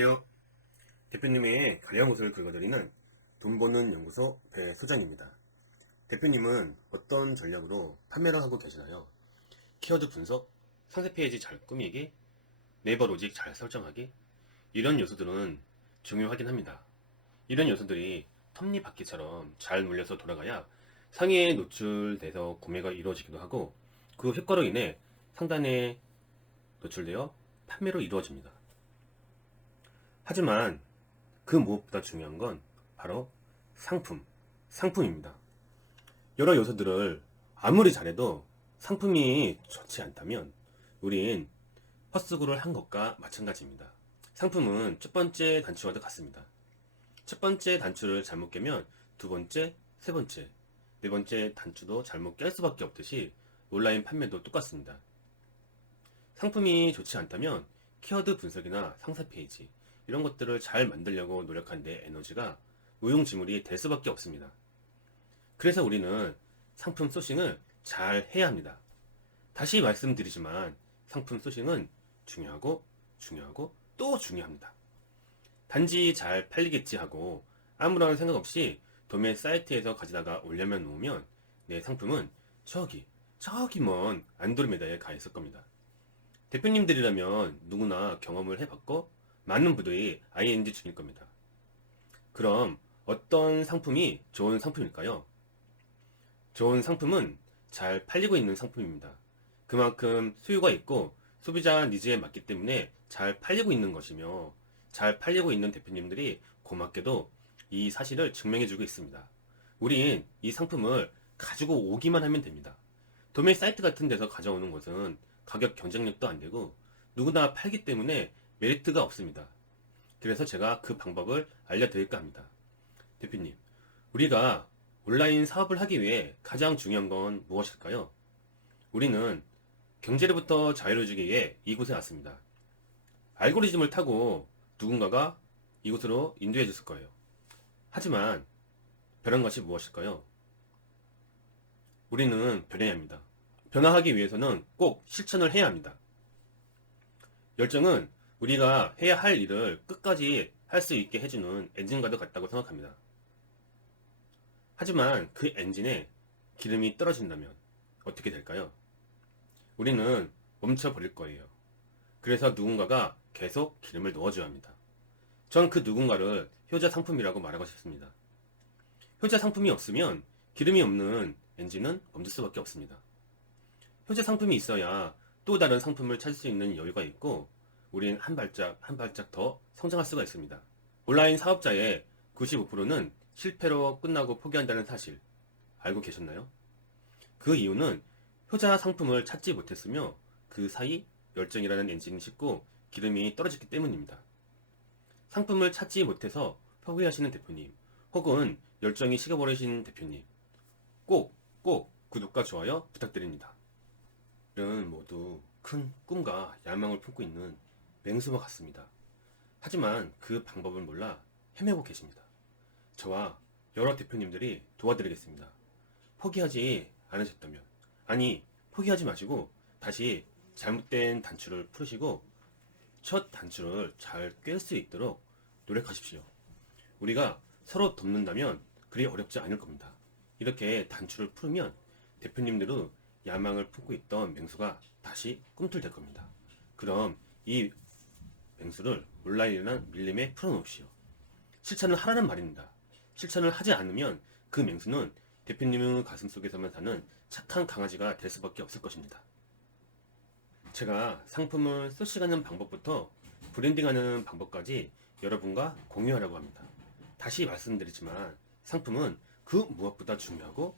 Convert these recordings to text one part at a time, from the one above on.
안녕하세요. 대표님의 가려운 것을 긁어드리는 돈 버는 연구소 배 소장입니다. 대표님은 어떤 전략으로 판매를 하고 계시나요? 키워드 분석, 상세 페이지 잘 꾸미기, 네이버 로직 잘 설정하기, 이런 요소들은 중요하긴 합니다. 이런 요소들이 톱니바퀴처럼 잘 물려서 돌아가야 상위에 노출돼서 구매가 이루어지기도 하고, 그 효과로 인해 상단에 노출되어 판매로 이루어집니다. 하지만 그 무엇보다 중요한 건 바로 상품입니다. 여러 요소들을 아무리 잘해도 상품이 좋지 않다면 우린 헛수고를 한 것과 마찬가지입니다. 상품은 첫 번째 단추와도 같습니다. 첫 번째 단추를 잘못 깨면 두 번째, 세 번째, 네 번째 단추도 잘못 깰 수밖에 없듯이 온라인 판매도 똑같습니다. 상품이 좋지 않다면 키워드 분석이나 상세 페이지, 이런 것들을 잘 만들려고 노력한 내 에너지가 무용지물이 될 수밖에 없습니다. 그래서 우리는 상품 소싱을 잘 해야 합니다. 다시 말씀드리지만 상품 소싱은 중요하고 또 중요합니다. 단지 잘 팔리겠지 하고 아무런 생각 없이 도매 사이트에서 가져다가 올려만 놓으면 내 상품은 저기 먼 안드로메다에 가 있을 겁니다. 대표님들이라면 누구나 경험을 해봤고 많은 분들이 ING 중일 겁니다. 그럼 어떤 상품이 좋은 상품일까요? 좋은 상품은 잘 팔리고 있는 상품입니다. 그만큼 수요가 있고 소비자 니즈에 맞기 때문에 잘 팔리고 있는 것이며, 잘 팔리고 있는 대표님들이 고맙게도 이 사실을 증명해주고 있습니다. 우린 이 상품을 가지고 오기만 하면 됩니다. 도매 사이트 같은 데서 가져오는 것은 가격 경쟁력도 안 되고 누구나 팔기 때문에 메리트가 없습니다. 그래서 제가 그 방법을 알려드릴까 합니다. 대표님, 우리가 온라인 사업을 하기 위해 가장 중요한 건 무엇일까요? 우리는 경제로부터 자유를 주기 위해 이곳에 왔습니다. 알고리즘을 타고 누군가가 이곳으로 인도해 줬을 거예요. 하지만 변한 것이 무엇일까요? 우리는 변해야 합니다. 변화하기 위해서는 꼭 실천을 해야 합니다. 열정은 우리가 해야 할 일을 끝까지 할 수 있게 해주는 엔진과도 같다고 생각합니다. 하지만 그 엔진에 기름이 떨어진다면 어떻게 될까요? 우리는 멈춰버릴 거예요. 그래서 누군가가 계속 기름을 넣어줘야 합니다. 전 그 누군가를 효자 상품이라고 말하고 싶습니다. 효자 상품이 없으면 기름이 없는 엔진은 멈출 수밖에 없습니다. 효자 상품이 있어야 또 다른 상품을 찾을 수 있는 여유가 있고 우린 한 발짝 더 성장할 수가 있습니다. 온라인 사업자의 95%는 실패로 끝나고 포기한다는 사실 알고 계셨나요? 그 이유는 효자 상품을 찾지 못했으며 그 사이 열정이라는 엔진이 식고 기름이 떨어졌기 때문입니다. 상품을 찾지 못해서 포기하시는 대표님, 혹은 열정이 식어버리신 대표님, 꼭 구독과 좋아요 부탁드립니다. 우리는 모두 큰 꿈과 야망을 품고 있는 맹수와 같습니다. 하지만 그 방법을 몰라 헤매고 계십니다. 저와 여러 대표님들이 도와드리겠습니다. 포기하지 않으셨다면, 아니, 포기하지 마시고 다시 잘못된 단추를 풀으시고 첫 단추를 잘 꿰 수 있도록 노력하십시오. 우리가 서로 돕는다면 그리 어렵지 않을 겁니다. 이렇게 단추를 풀면 대표님들은 야망을 품고 있던 맹수가 다시 꿈틀댈 겁니다. 그럼 이 맹수를 온라인이라는 밀림에 풀어놓으시오. 실천을 하라는 말입니다. 실천을 하지 않으면 그 맹수는 대표님의 가슴속에서만 사는 착한 강아지가 될 수밖에 없을 것입니다. 제가 상품을 소싱하는 방법부터 브랜딩하는 방법까지 여러분과 공유하려고 합니다. 다시 말씀드리지만 상품은 그 무엇보다 중요하고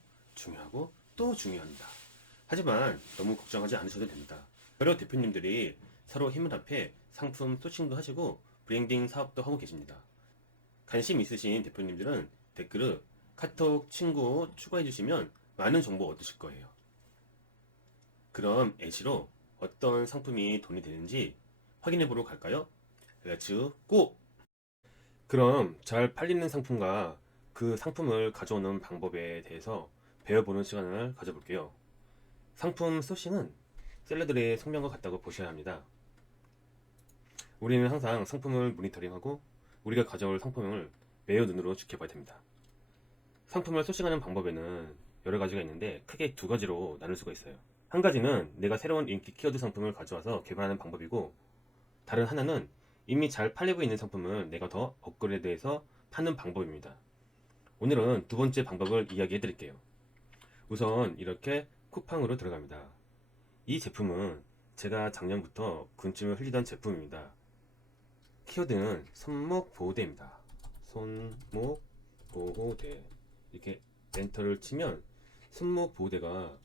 또 중요합니다. 하지만 너무 걱정하지 않으셔도 됩니다. 여러 대표님들이 서로 힘을 합해 상품 소싱도 하시고 브랜딩 사업도 하고 계십니다. 관심 있으신 대표님들은 댓글을 카톡 친구 추가해 주시면 많은 정보 얻으실 거예요. 그럼 애시로 어떤 상품이 돈이 되는지 확인해 보러 갈까요? 렛츠 고! 그럼 잘 팔리는 상품과 그 상품을 가져오는 방법에 대해서 배워보는 시간을 가져볼게요. 상품 소싱은 셀러들의 숙명과 같다고 보셔야 합니다. 우리는 항상 상품을 모니터링하고 우리가 가져올 상품을 매우 눈으로 지켜봐야 됩니다. 상품을 소싱하는 방법에는 여러 가지가 있는데 크게 두 가지로 나눌 수가 있어요. 한 가지는 내가 새로운 인기 키워드 상품을 가져와서 개발하는 방법이고, 다른 하나는 이미 잘 팔리고 있는 상품을 내가 더 업그레이드해서 파는 방법입니다. 오늘은 두 번째 방법을 이야기해 드릴게요. 우선 이렇게 쿠팡으로 들어갑니다. 이 제품은 제가 작년부터 군침을 흘리던 제품입니다. 키워드는 손목보호대입니다. 손목보호대. 이렇게 엔터를 치면 손목보호대가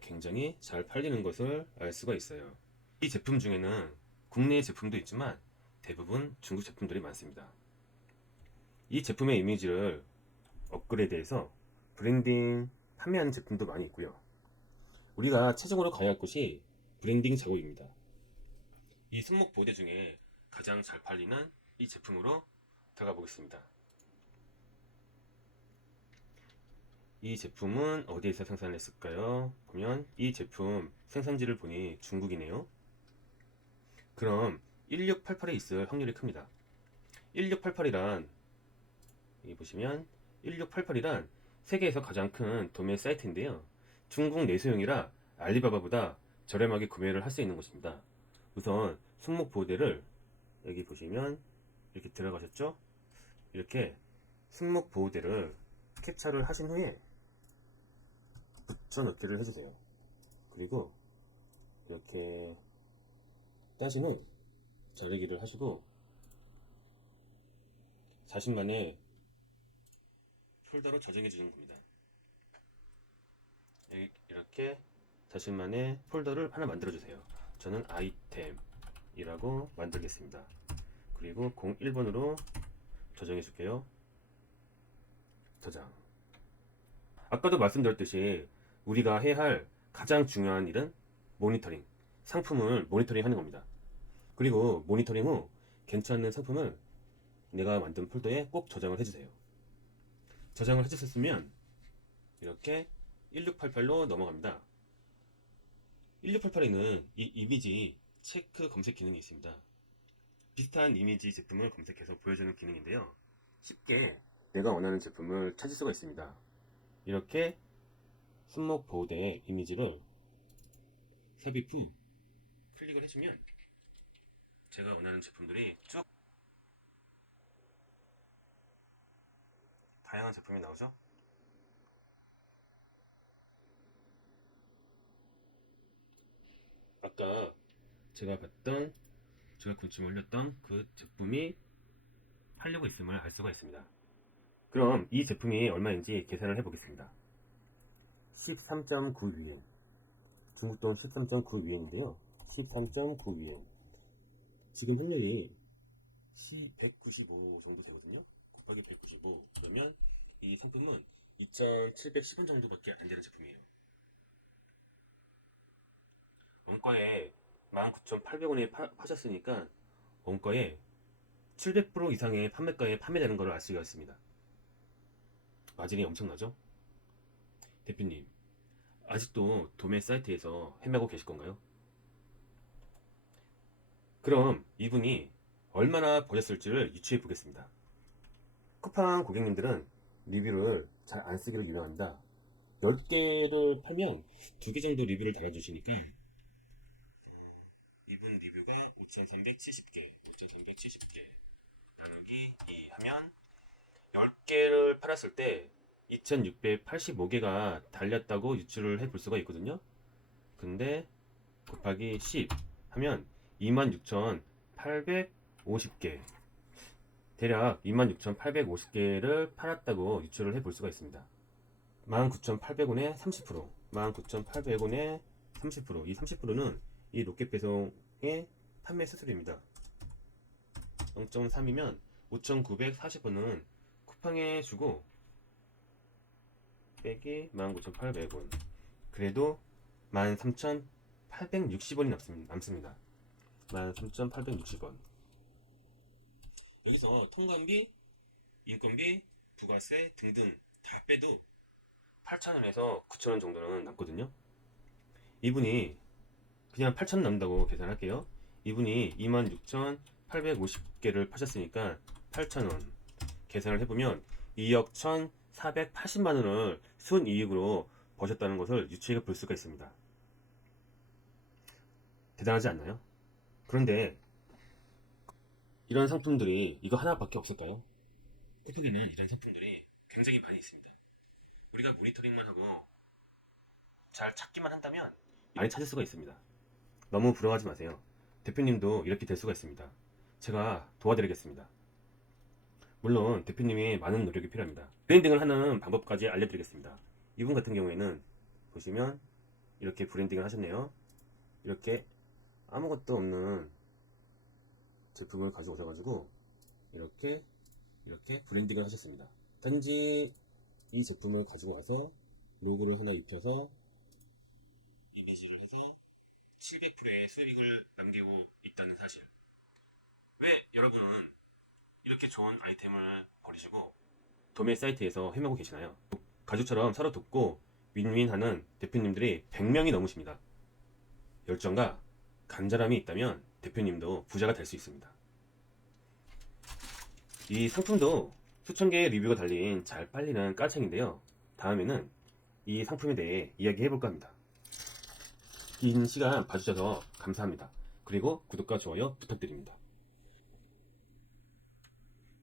굉장히 잘 팔리는 것을 알 수가 있어요. 이 제품 중에는 국내 제품도 있지만 대부분 중국 제품들이 많습니다. 이 제품의 이미지를 업그레이드해서 브랜딩 판매하는 제품도 많이 있고요. 우리가 최종으로 가야 할 곳이 브랜딩 작업입니다. 이 손목보호대 중에 가장 잘 팔리는 이 제품으로 들어가 보겠습니다. 이 제품은 어디에서 생산을 했을까요? 보면 이 제품 생산지를 보니 중국이네요. 그럼 1688에 있을 확률이 큽니다. 1688이란, 여기 보시면 1688이란 세계에서 가장 큰 도매 사이트인데요. 중국 내수용이라 알리바바보다 저렴하게 구매를 할 수 있는 곳입니다. 우선 손목 보호대를 여기 보시면 이렇게 들어가셨죠? 이렇게 손목 보호대를 캡처를 하신 후에 붙여넣기를 해주세요. 그리고 이렇게 따신 후 자르기를 하시고 자신만의 폴더로 저장해 주는 겁니다. 이렇게 자신만의 폴더를 하나 만들어 주세요. 저는 아이템이라고 만들겠습니다. 그리고 01번으로 저장해 줄게요. 저장. 아까도 말씀드렸듯이 우리가 해야 할 가장 중요한 일은 모니터링, 상품을 모니터링 하는 겁니다. 그리고 모니터링 후 괜찮은 상품을 내가 만든 폴더에 꼭 저장을 해주세요. 저장을 해주셨으면 이렇게 1688로 넘어갑니다. 1688에는 이 이미지 체크 검색 기능이 있습니다. 비슷한 이미지 제품을 검색해서 보여주는 기능인데요. 쉽게 내가 원하는 제품을 찾을 수가 있습니다. 이렇게 손목 보호대 이미지를 삽입 후 클릭을 해주면 제가 원하는 제품들이 쭉 다양한 제품이 나오죠. 아까 제가 봤던, 제가 군침을 흘렸던 그 제품이 팔리고 있음을 알 수가 있습니다. 그럼 이 제품이 얼마인지 계산을 해보겠습니다. 13.9위엔, 중국돈 13.9위엔인데요 13.9위엔, 지금 환율이 C195 정도 되거든요. 곱하기 195, 그러면 이 상품은 2,710원 정도밖에 안 되는 제품이에요. 원가에 19,800원에 파셨으니까 원가에 700% 이상의 판매가에 판매되는 것을 알 수가 있습니다. 마진이 엄청나죠? 대표님, 아직도 도매 사이트에서 헤매고 계실 건가요? 그럼 이분이 얼마나 버렸을지를 유추해 보겠습니다. 쿠팡 고객님들은 리뷰를 잘 안 쓰기로 유명합니다. 10개를 팔면 2개 정도 리뷰를 달아주시니까 이분 리뷰가 5,370개, 5,370개 나누기 2 하면 10개를 팔았을 때 2,685개가 달렸다고 유추를 해볼 수가 있거든요. 근데 곱하기 10 하면 26,850개, 대략 26,850개를 팔았다고 유추를 해볼 수가 있습니다. 19,800원에 30%, 19,800원에 30%, 이 30%는 이 로켓 배송의 판매 수수료입니다. 0.3이면 5,940원은 쿠팡에 주고 빼기 19,800원, 그래도 13,860원이 남습니다. 13,860원. 여기서 통관비, 인건비, 부가세 등등 다 빼도 8,000원에서 9,000원 정도는 남거든요. 이분이 그냥 8,000원 남는다고 계산할게요. 이분이 26,850개를 파셨으니까 8,000원 계산을 해보면 2억 1,480만원을 순이익으로 버셨다는 것을 유추해 볼 수가 있습니다. 대단하지 않나요? 그런데 이런 상품들이 이거 하나밖에 없을까요? 쿠팡에는 이런 상품들이 굉장히 많이 있습니다. 우리가 모니터링만 하고 잘 찾기만 한다면 많이 찾을 수가 있습니다. 너무 부러워하지 마세요. 대표님도 이렇게 될 수가 있습니다. 제가 도와드리겠습니다. 물론 대표님이 많은 노력이 필요합니다. 브랜딩을 하는 방법까지 알려드리겠습니다. 이분 같은 경우에는 보시면 이렇게 브랜딩을 하셨네요. 이렇게 아무것도 없는 제품을 가져오셔가지고 이렇게 브랜딩을 하셨습니다. 단지 이 제품을 가지고 와서 로고를 하나 입혀서 이미지를 해서 700%의 수익을 남기고 있다는 사실. 왜 여러분은 이렇게 좋은 아이템을 버리시고 도매 사이트에서 헤매고 계시나요? 가족처럼 서로 돕고 윈윈하는 대표님들이 100명이 넘으십니다. 열정과 간절함이 있다면 대표님도 부자가 될 수 있습니다. 이 상품도 수천 개의 리뷰가 달린 잘 팔리는 깔창인데요. 다음에는 이 상품에 대해 이야기해 볼까 합니다. 긴 시간 봐주셔서 감사합니다. 그리고 구독과 좋아요 부탁드립니다.